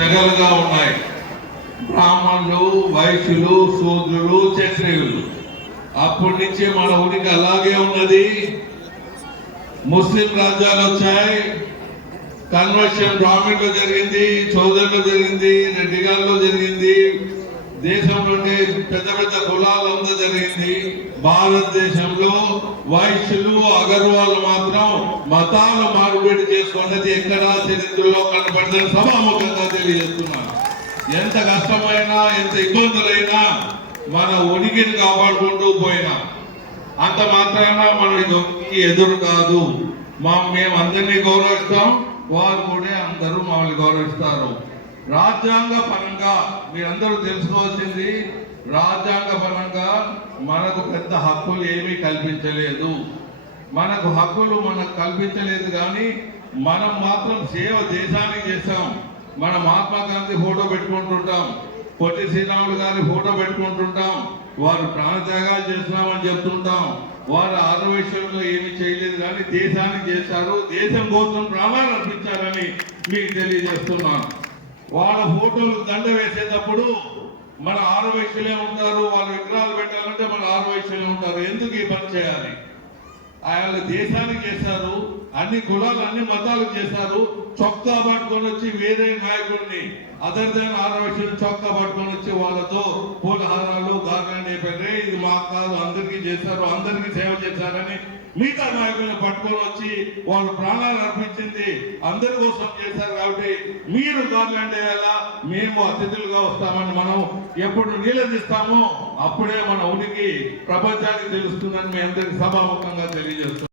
తెగలుగా ఉన్నాయి. బ్రాహ్మణులు వైశ్యులు శూద్రులు క్షత్రియులు. అప్పటి నుంచి మన ఉనికి అలాగే ఉన్నది. ముస్లిం రాజ్యాలు వచ్చాయి. కన్వర్షన్ బ్రాహ్మణులో జరిగింది చౌదరిలో జరిగింది రెడ్డిగారిలో జరిగింది. దేశంలోని పెద్ద పెద్ద కులాలంతా జరిగింది. భారతదేశంలో వైశ్యులు అగర్వాల్ మాత్రం మతాలు మార్పిడి చేసుకున్నది ఎక్కడా చరిత్రలో కనపడదని సభాముఖంగా తెలియజేస్తున్నాను. ఎంత కష్టమైనా ఎంత ఇబ్బందులైనా మన ఉనికిని కాపాడుకుంటూ పోయినా అంత మాత్రాన మనం ఇది ఎదురు కాదు. మా మేము అందరినీ గౌరవిస్తాం వారు కూడా అందరూ మమ్మల్ని గౌరవిస్తారు. రాజ్యాంగ పరంగా మీరందరూ తెలుసుకోవాల్సింది రాజ్యాంగ పరంగా మనకు పెద్ద హక్కులు ఏమీ కల్పించలేదు. మనకు హక్కులు మనకు కల్పించలేదు కానీ మనం మాత్రం సేవ దేశానికి చేస్తాం. మన మహాత్మా గాంధీ ఫోటో పెట్టుకుంటుంటాం. పొట్టి శ్రీరాములు గారి ఫోటో పెట్టుకుంటుంటాం. వారు ప్రాణత్యాగాలు చేస్తున్నామని చెప్తుంటాం. వారు ఆరోగ్యంలో ఏమి చేయలేదు కానీ దేశానికి చేశారు. దేశం కోసం ప్రాణాలు అర్పించారని మీకు తెలియజేస్తున్నాను వాళ్ళ ఫోటోలు దండ వేసేటప్పుడు మన ఆరోగ్యలే ఉంటారు. వాళ్ళ విగ్రహాలు పెట్టాలంటే మన ఆరోగ్యలే ఉంటారు. ఎందుకు ఈ పని చేయాలి? ఆయన దేశానికి చేశారు అన్ని కులాలు అన్ని మతాలకు చేశారు. చొక్కా పట్టుకొని వచ్చి వేరే నాయకుడిని అదర్ దాన్ ఆరవేషన్ చొక్కా పట్టుకొని వచ్చి వాళ్ళతో చేశారు అందరికీ సేవ చేశారని మిగతా నాయకులను పట్టుకొని వచ్చి వాళ్ళు ప్రాణాలు అర్పించింది అందరి కోసం చేశారు కాబట్టి మీరు గార్లెండ్ అయ్యేలా మేము అతిథులుగా వస్తామని మనం ఎప్పుడు నిలదీస్తామో అప్పుడే మన ఉనికి ప్రపంచానికి తెలుస్తుందని మీ అందరికి సభాముఖంగా తెలియజేస్తున్నాం.